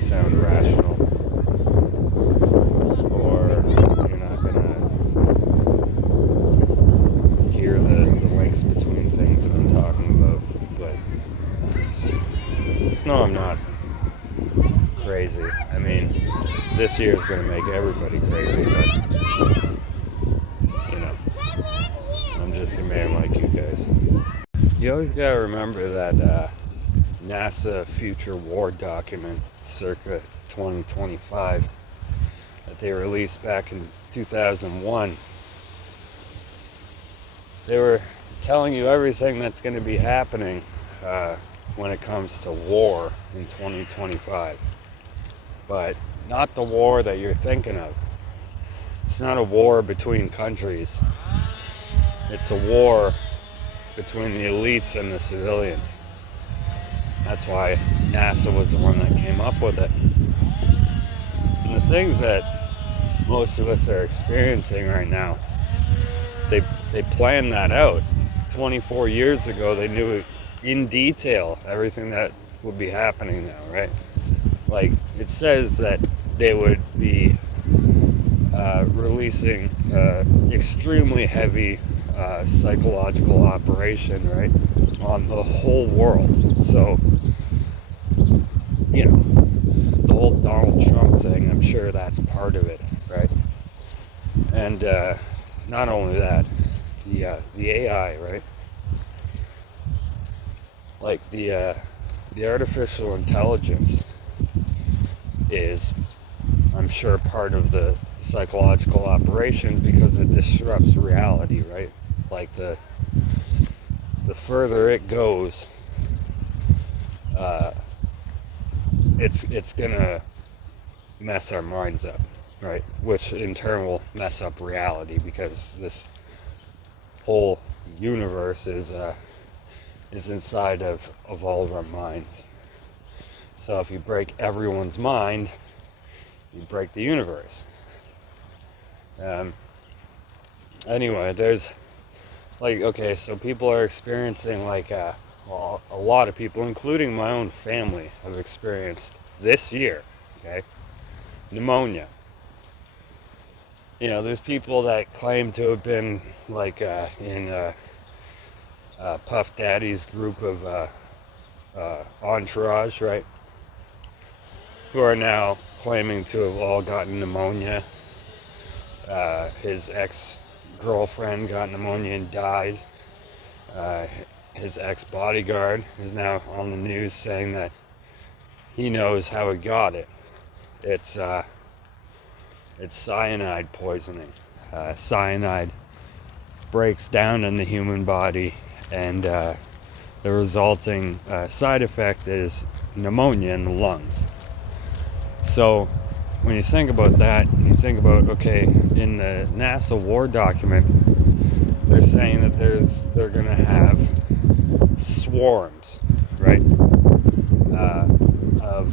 sound rational, or you're not gonna hear the links between things that I'm talking about. But just know I'm not crazy. I mean, this year is gonna make everybody crazy, but I'm just a man like you guys. You always gotta remember that NASA future war document circa 2025 that they released back in 2001. They were telling you everything that's going to be happening when it comes to war in 2025, but not the war that you're thinking of. It's not a war between countries. It's a war between the elites and the civilians. That's why NASA was the one that came up with it. And the things that most of us are experiencing right now, they planned that out. 24 years ago, they knew it in detail, everything that would be happening now, right? Like, it says that they would be releasing extremely heavy psychological operation, right, on the whole world. So, the whole Donald Trump thing, I'm sure that's part of it, right? And not only that, the AI, right? Like the artificial intelligence is, I'm sure, part of the psychological operations because it disrupts reality, right? Like the further it goes, it's gonna mess our minds up, right? Which in turn will mess up reality because this whole universe is inside of all of our minds. So if you break everyone's mind, you break the universe. Anyway, there's so people are experiencing a lot of people, including my own family, have experienced this year, okay, pneumonia. There's people that claim to have been in Puff Daddy's group of entourage, right? Who are now claiming to have all gotten pneumonia. His ex-girlfriend got pneumonia and died. His ex-bodyguard is now on the news saying that he knows how he got it. It's cyanide poisoning. Cyanide breaks down in the human body, and the resulting side effect is pneumonia in the lungs. So when you think about that, you think about, okay, in the NASA war document, they're saying that they're going to have swarms, right, of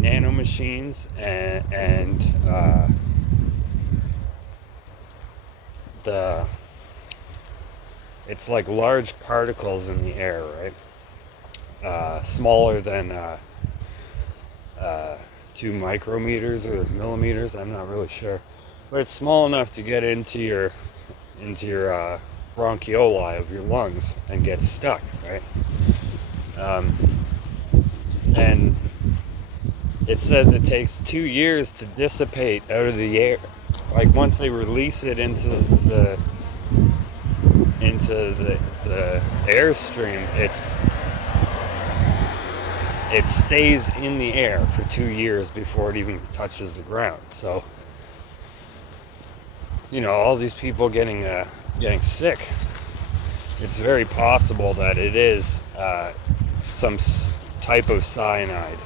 nanomachines and it's like large particles in the air, right? Smaller than 2 micrometers or millimeters, I'm not really sure, but it's small enough to get into your bronchioli of your lungs and get stuck, right? And it says it takes 2 years to dissipate out of the air. Like once they release it into the airstream, it stays in the air for 2 years before it even touches the ground. So, all these people getting sick, it's very possible that it is some type of cyanide,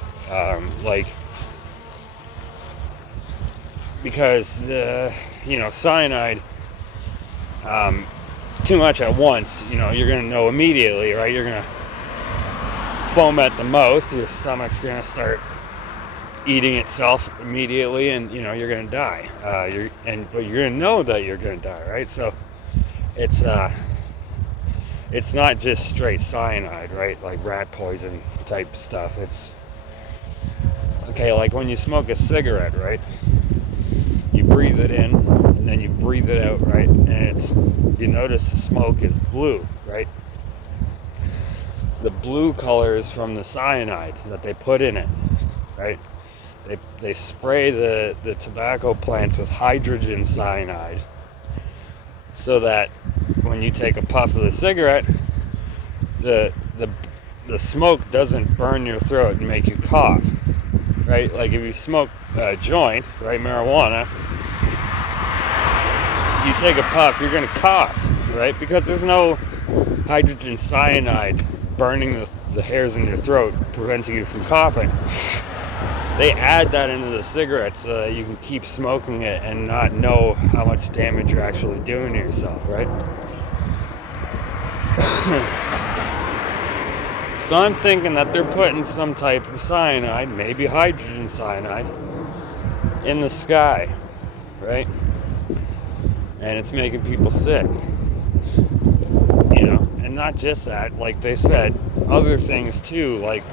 because cyanide, too much at once, you're gonna know immediately, right? You're gonna foam at the mouth, your stomach's gonna start eating itself immediately, and you're gonna die. But you're gonna know that you're gonna die, right? So it's not just straight cyanide, right? Like rat poison type stuff. Okay, like when you smoke a cigarette, right? You breathe it in and then you breathe it out, right? And you notice the smoke is blue, right? The blue color is from the cyanide that they put in it, right? They spray the tobacco plants with hydrogen cyanide so that when you take a puff of the cigarette, the smoke doesn't burn your throat and make you cough, right? Like if you smoke a joint, right, marijuana, you take a puff, you're gonna cough, right? Because there's no hydrogen cyanide burning the hairs in your throat, preventing you from coughing. They add that into the cigarette so that you can keep smoking it and not know how much damage you're actually doing to yourself, right? So I'm thinking that they're putting some type of cyanide, maybe hydrogen cyanide, in the sky, right? And it's making people sick. You know, and not just that, like they said, other things too, like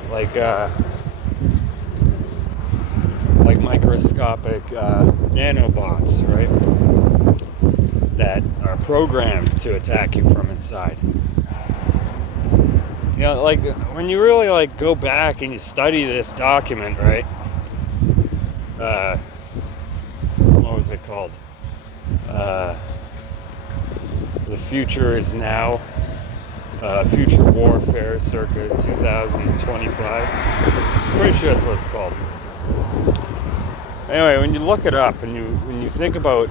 microscopic nanobots, right? That are programmed to attack you from inside. You know, like when you really like go back and you study this document, right? What was it called? The Future is Now. Future Warfare circa 2025. Pretty sure that's what it's called. Anyway, when you look it up and when you think about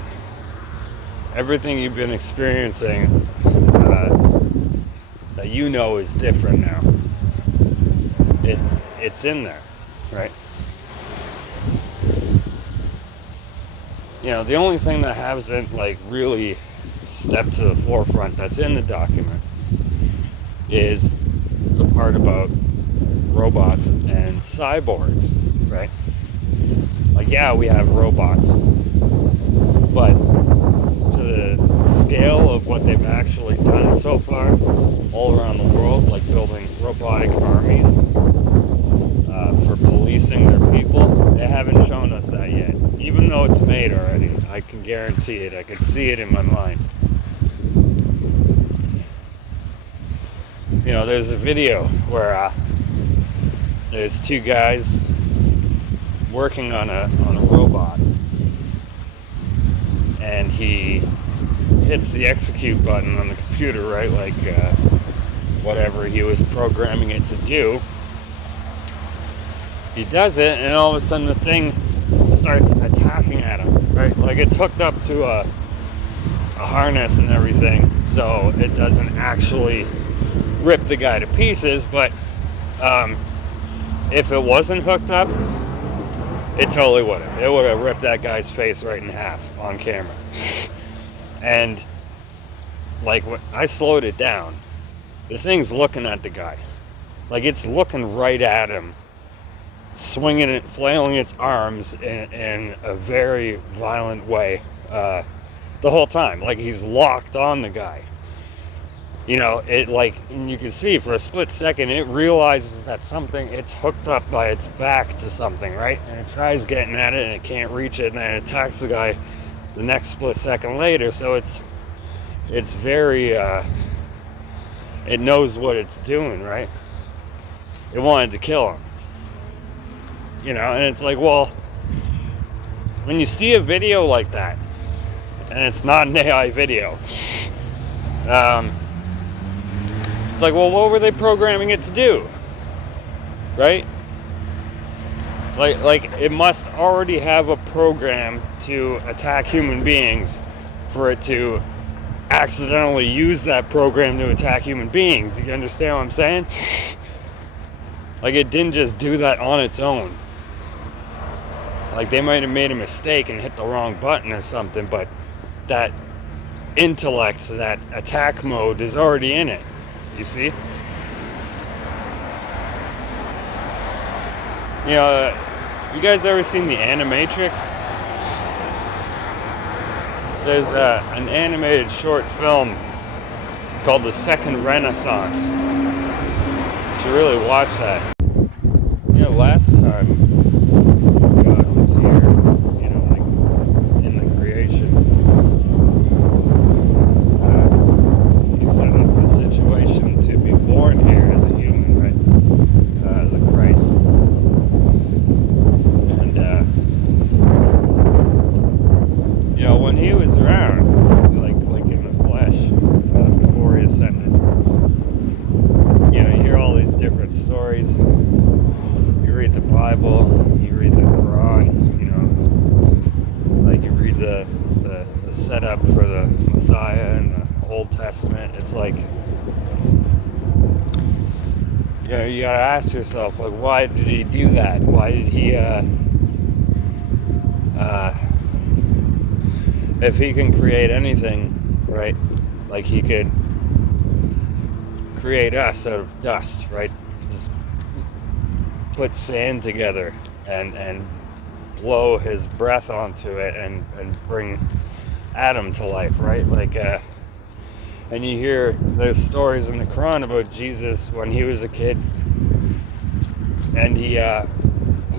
everything you've been experiencing that you know is different now, it's in there, right? You know, the only thing that hasn't like really stepped to the forefront that's in the document is the part about robots and cyborgs, right? Like, yeah, we have robots, but to the scale of what they've actually done so far all around the world, like building robotic armies for policing their people, they haven't shown us that yet. Even though it's made already, I can guarantee it. I can see it in my mind. You know, there's a video where there's two guys working on a robot, and he hits the execute button on the computer, right? Like whatever he was programming it to do. He does it, and all of a sudden the thing starts attacking at him, right? Like it's hooked up to a harness and everything, so it doesn't actually rip the guy to pieces, but if it wasn't hooked up, it totally would have. It would have ripped that guy's face right in half on camera. And like I slowed it down. The thing's looking at the guy. Like it's looking right at him, swinging it, flailing its arms in a very violent way the whole time. Like he's locked on the guy. You know, it like, and you can see for a split second, it realizes that it's hooked up by its back to something, right? And it tries getting at it and it can't reach it, and then it attacks the guy the next split second later. So it's very, it knows what it's doing, right? It wanted to kill him. You know, and it's like, well, when you see a video like that, and it's not an AI video, it's like, well, what were they programming it to do? Right? Like it must already have a program to attack human beings for it to accidentally use that program to attack human beings. You understand what I'm saying? Like it didn't just do that on its own. Like they might have made a mistake and hit the wrong button or something, but that intellect, that attack mode is already in it. You see? You know, you guys ever seen the Animatrix? There's an animated short film called The Second Renaissance. You should really watch that. You know, last time Well, when he was around, like in the flesh, before he ascended, you know, you hear all these different stories. You read the Bible, you read the Quran, you know, like you read the setup for the Messiah in the Old Testament. It's like, you know, you gotta ask yourself, like, why did he do that? Why did he, if he can create anything, right? Like he could create us out of dust, right? Just put sand together and blow his breath onto it and bring Adam to life, right? Like, and you hear those stories in the Quran about Jesus when he was a kid, and he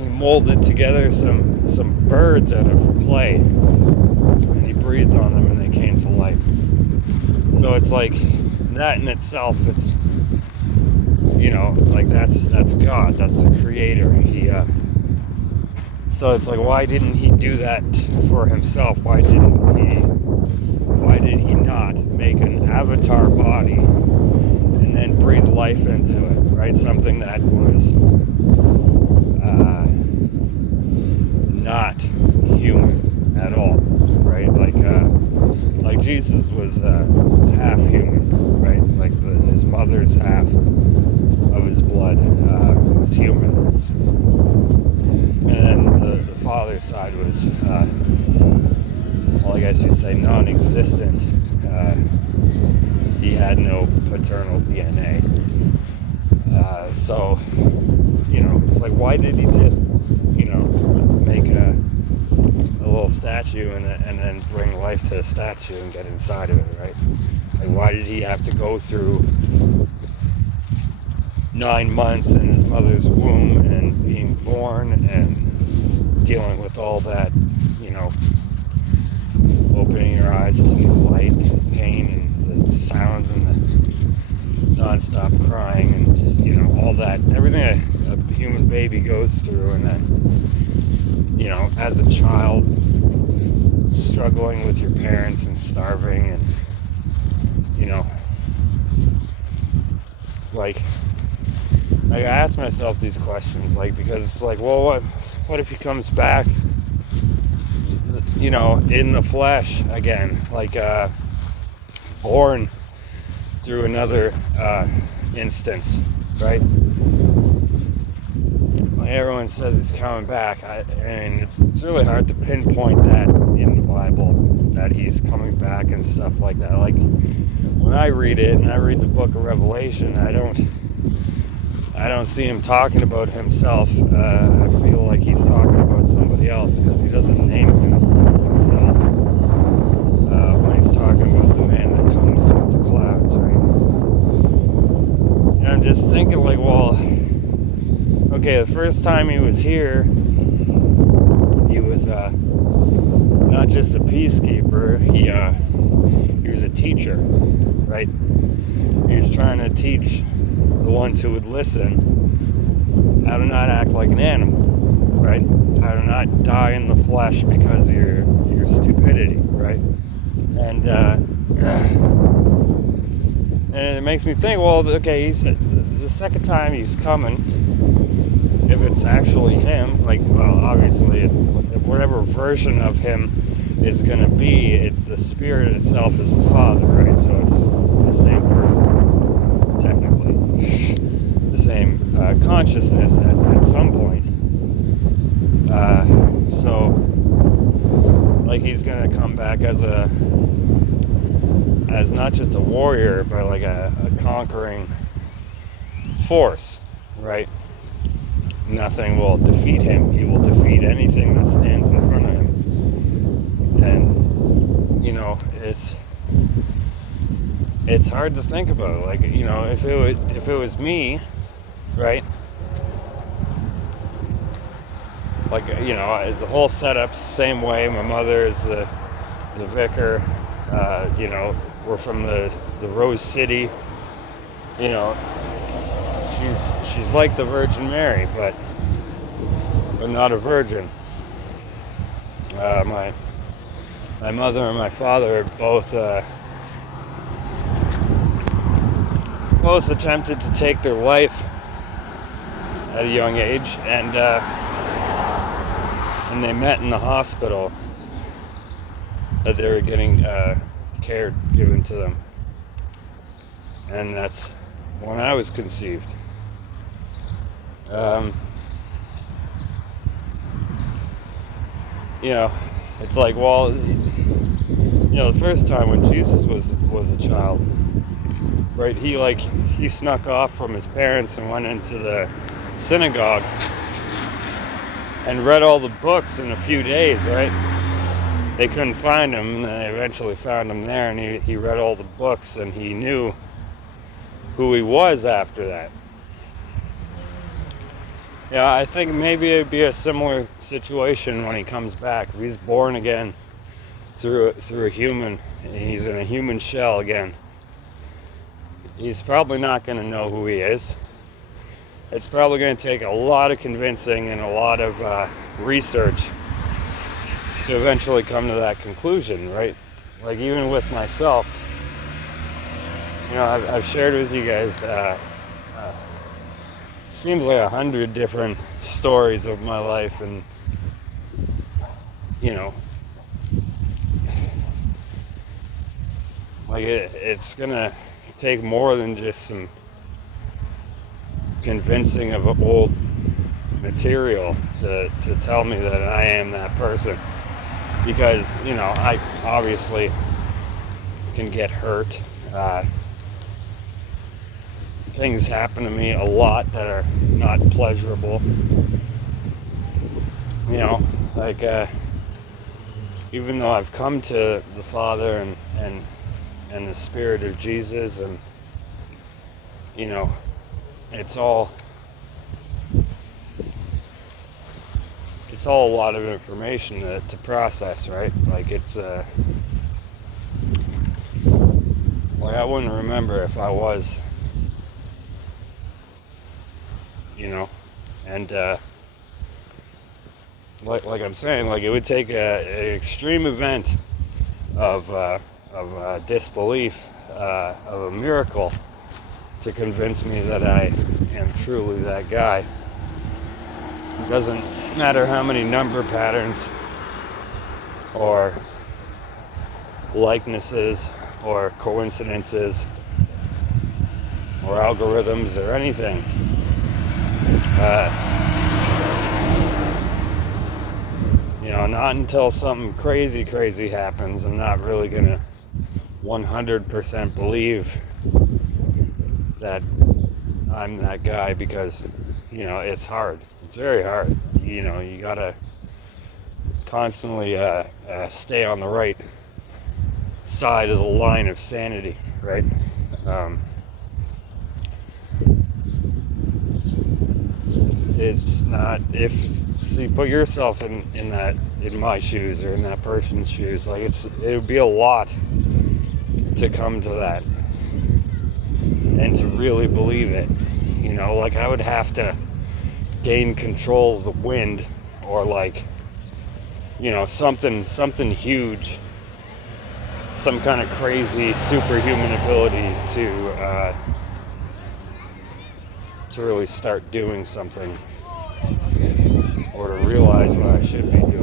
molded together some birds out of clay, and he breathed on them, and they came to life. So it's like that in itself. It's, you know, like that's God. That's the Creator. So it's like, why didn't he do that for himself? Why did he not make an avatar body and then breathe life into it, right? Something that was not human at all, right? Like Jesus was half human, right? Like his mother's half of his blood was human. And then the father's side was, well, I guess you'd say non-existent. He had no paternal DNA. So, you know, it's like, why did he just, you know, make a little statue and then bring life to the statue and get inside of it, right? Like, why did he have to go through 9 months in his mother's womb and being born and dealing with all that, you know, opening your eyes to the light and pain and the sounds and the non-stop crying and just, you know, all that, everything a human baby goes through, and then, you know, as a child, struggling with your parents and starving, and, you know, like I ask myself these questions, like, because it's like, well, what if he comes back, you know, in the flesh again, like born through another instance, right? Like everyone says he's coming back, and it's really hard to pinpoint that in the Bible, that he's coming back and stuff like that. Like, when I read it, and I read the book of Revelation, I don't see him talking about himself. I feel like he's talking about somebody else, because he doesn't name himself when he's talking about the man that comes with the clouds, right? And I'm just thinking, like, well, okay, the first time he was here, he was not just a peacekeeper, he was a teacher, right? He was trying to teach the ones who would listen how to not act like an animal, right? How to not die in the flesh because of your stupidity, right? And it makes me think, well, okay, he said the second time he's coming, if it's actually him, like, well, obviously, whatever version of him is going to be, the spirit itself is the Father, right? So it's the same person, technically. The same consciousness at some point. So, like, he's going to come back as not just a warrior, but like a conquering force, right? Nothing will defeat him. He will defeat anything that stands in front of him. And, you know, it's hard to think about. Like, you know, if it was me, right? Like, you know, the whole setup's the same way. My mother is the vicar. You know, we're from the Rose City. You know, she's like the Virgin Mary, but not a virgin. my mother and my father both attempted to take their life at a young age, and they met in the hospital that they were getting care given to them, and that's when I was conceived. It's like, well, the first time when Jesus was a child, right? He snuck off from his parents and went into the synagogue and read all the books in a few days, right? They couldn't find him, and they eventually found him there, and he read all the books, and he knew who he was after that. Yeah, I think maybe it'd be a similar situation when he comes back. If he's born again through a human, and he's in a human shell again, he's probably not going to know who he is. It's probably going to take a lot of convincing and a lot of research to eventually come to that conclusion, right? Like, even with myself, I've shared with you guys seems like 100 different stories of my life, and like it's gonna take more than just some convincing of old material to tell me that I am that person, because I obviously can get hurt. Things happen to me a lot that are not pleasurable. Like even though I've come to the Father and the Spirit of Jesus, and it's all a lot of information to process, right? Like it's like I wouldn't remember if I was, and like I'm saying, like it would take an extreme event of disbelief, of a miracle, to convince me that I am truly that guy. It doesn't matter how many number patterns or likenesses or coincidences or algorithms or anything. Not until something crazy happens, I'm not really gonna 100% believe that I'm that guy, because it's hard. It's very hard. You gotta constantly stay on the right side of the line of sanity, right? It's not, if you put yourself in my shoes or in that person's shoes, like it would be a lot to come to that and to really believe it. Like I would have to gain control of the wind, or like something huge, some kind of crazy superhuman ability to really start doing something, or to realize what I should be doing.